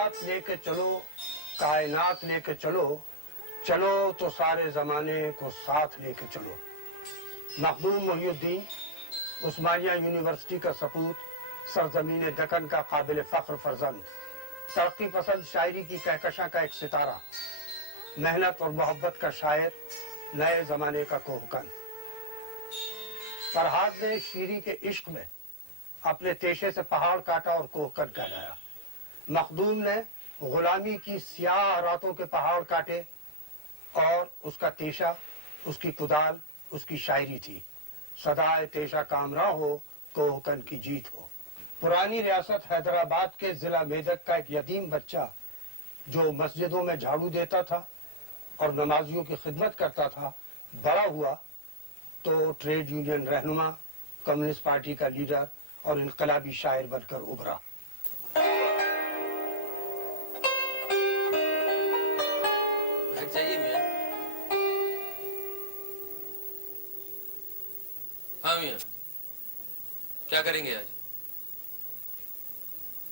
साथ लेके चलो, कायनात लेके चलो, चलो तो सारे जमाने को साथ लेके चलो। मखदूम मोहिउद्दीन, उस्मानिया यूनिवर्सिटी का सपूत, सरजमीन दक्कन का काबिल फख्र फर्जंद, तरक्की पसंद शायरी की कहकशां का एक सितारा, मेहनत और मोहब्बत का शायर, नए जमाने का कोहकन। फरहाद ने शीरी के इश्क में अपने तेशे से पहाड़ काटा और कोहकन कहलाया। मखदूम ने गुलामी की स्याह रातों के पहाड़ काटे और उसका तेशा, उसकी कुदाल, उसकी शायरी थी। सदाए तेशा कामरा हो, कोहकन की जीत हो। पुरानी रियासत हैदराबाद के जिला मेदक का एक यतीम बच्चा जो मस्जिदों में झाड़ू देता था और नमाजियों की खिदमत करता था, बड़ा हुआ तो ट्रेड यूनियन रहनुमा, कम्युनिस्ट पार्टी का लीडर और इनकलाबी शायर बनकर उभरा। बैठ जाइए मियां। हाँ मियां, क्या करेंगे आज?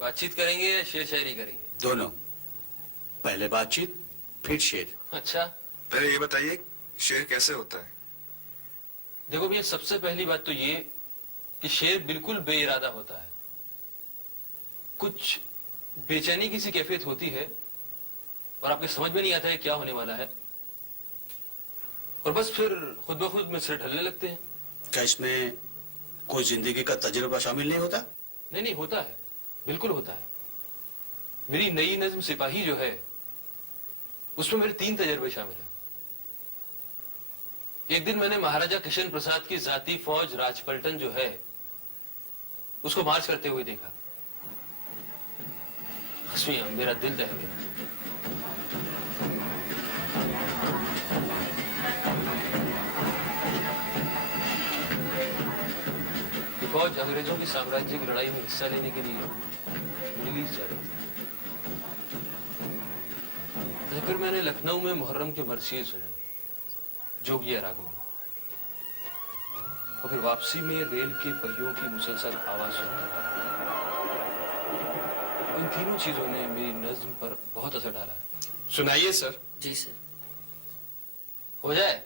बातचीत करेंगे या शेर शायरी करेंगे? दोनों। पहले बातचीत फिर शेर। अच्छा, पहले ये बताइए शेर कैसे होता है? देखो भैया, सबसे पहली बात तो ये कि शेर बिल्कुल बेइरादा होता है। कुछ बेचैनी की सी कैफियत होती है और आपके समझ में नहीं आता है क्या होने वाला है, और बस फिर खुद ब खुद में सिर ढलने लगते हैं। क्या इसमें कोई जिंदगी का तजुर्बा शामिल नहीं होता? नहीं, होता है, बिल्कुल होता है। मेरी नई नज्म सिपाही जो है उसमें मेरे 3 तजर्बे शामिल हैं। एक दिन मैंने महाराजा किशन प्रसाद की जाती फौज राजपलटन जो है उसको मार्च करते हुए देखा। हंसुइयां, मेरा दिल दह गया। ये फौज अंग्रेजों की साम्राज्य की लड़ाई में हिस्सा लेने के लिए मिडिल ईस्ट जा रही थी। फिर मैंने लखनऊ में मुहर्रम के मरसिये सुने, जोगिया राग में, और फिर वापसी में रेल के पहियों की मुसलसल आवाज सुनी। इन तीनों चीजों ने मेरी नज्म पर बहुत असर डाला है। सुनाइए सर। जी सर। हो जाए?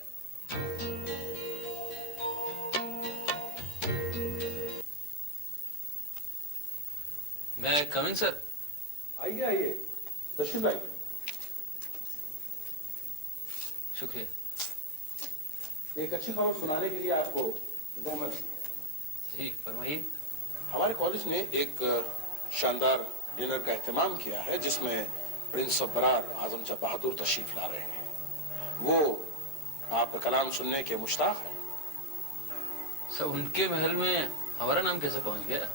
मैं कम इन सर? आइए आइए, तशरीफ लाइए। शुक्रिया। एक अच्छी खबर सुनाने के लिए आपको जहमत दी है। जी फरमाइए। हमारे कॉलेज ने एक शानदार डिनर का एहतमाम किया है जिसमें प्रिंस ऑफ बरार आजम शाह बहादुर तशरीफ ला रहे हैं। वो आपका कलाम सुनने के मुश्ताक हैं। सर, उनके महल में हमारा नाम कैसे पहुंच गया?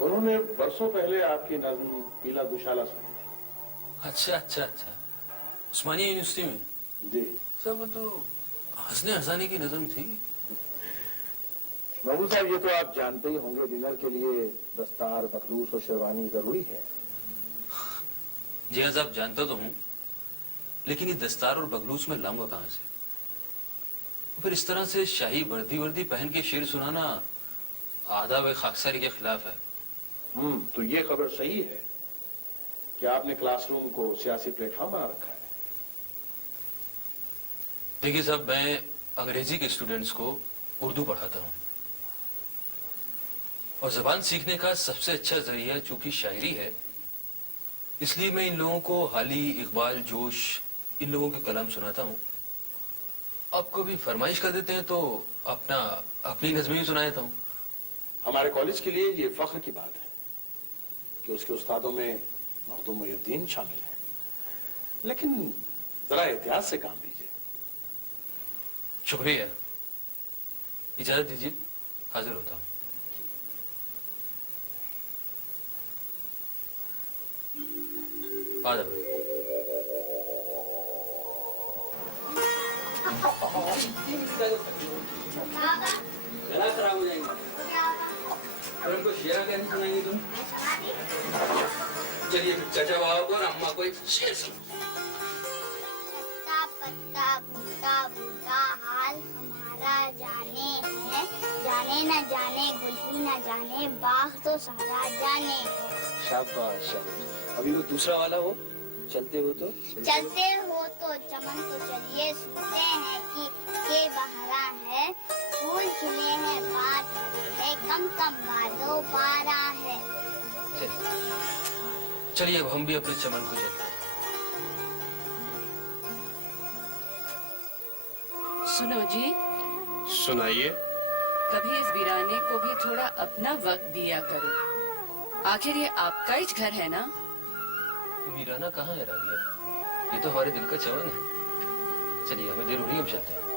उन्होंने बरसों पहले आपकी नज्म पीला दुशाला सुनी थी। अच्छा अच्छा अच्छा, उस्मानिया यूनिवर्सिटी में? जी। सर, वो तो हंसने हंसाने की नज्म थी। महबूब साहब, ये तो आप जानते ही होंगे, डिनर के लिए दस्तार, बखलूस और शेरवानी जरूरी है। जी हाँ साहब, जानता तो हूँ, लेकिन ये दस्तार और बगलूस में लाऊंगा कहां से? फिर इस तरह से शाही वर्दी पहन के शेर सुनाना आदाब खाकसारी के खिलाफ है। तो ये खबर सही है कि आपने क्लासरूम को सियासी प्लेटफॉर्म बना रखा है। देखिए साहब, मैं अंग्रेजी के स्टूडेंट्स को उर्दू पढ़ाता हूँ, और जबान सीखने का सबसे अच्छा जरिया चूंकि शायरी है, इसलिए मैं इन लोगों को हाली, इकबाल, जोश, इन लोगों के कलाम सुनाता हूँ। आप कभी फरमाइश कर देते हैं तो अपनी नज़्में ही सुना देता हूँ। हमारे कॉलेज के लिए ये फख्र की बात है कि उसके उस्तादों में मखदूम मोहिउद्दीन शामिल है। लेकिन जरा एहतियात से काम लीजिए। शुक्रिया, इजाजत दीजिए, हाजिर होता हूँ। आदाब। गला खराब हो जाएगा। और उनको शेरा कैसे सुनाएंगे तुम? चलिए चाचा बाबा को और अम्मा को एक शेर सुनो। पत्ता पत्ता बूटा बूटा हाल हमारा जाने है, जाने न जाने गुल ही न जाने बाग तो सारा जाने है। शाबाश शाबाश। अभी वो दूसरा वाला हो, चलते हो तो चलते हो तो चमन तो चलिए, सुनते हैं कि के बहरा है, फूल खिले हैं पात हरे है, कम कम बादो पारा है। चलिए अब हम भी अपने चमन को चलते हैं। सुनो जी, सुनाइए। कभी इस वीराने को भी थोड़ा अपना वक्त दिया करो। आखिर ये आपका ही घर है ना। तो वीराना कहाँ है राबिया? ये तो हमारे दिल का चमन है। चलिए हमें देर हो रही है, हम चलते हैं।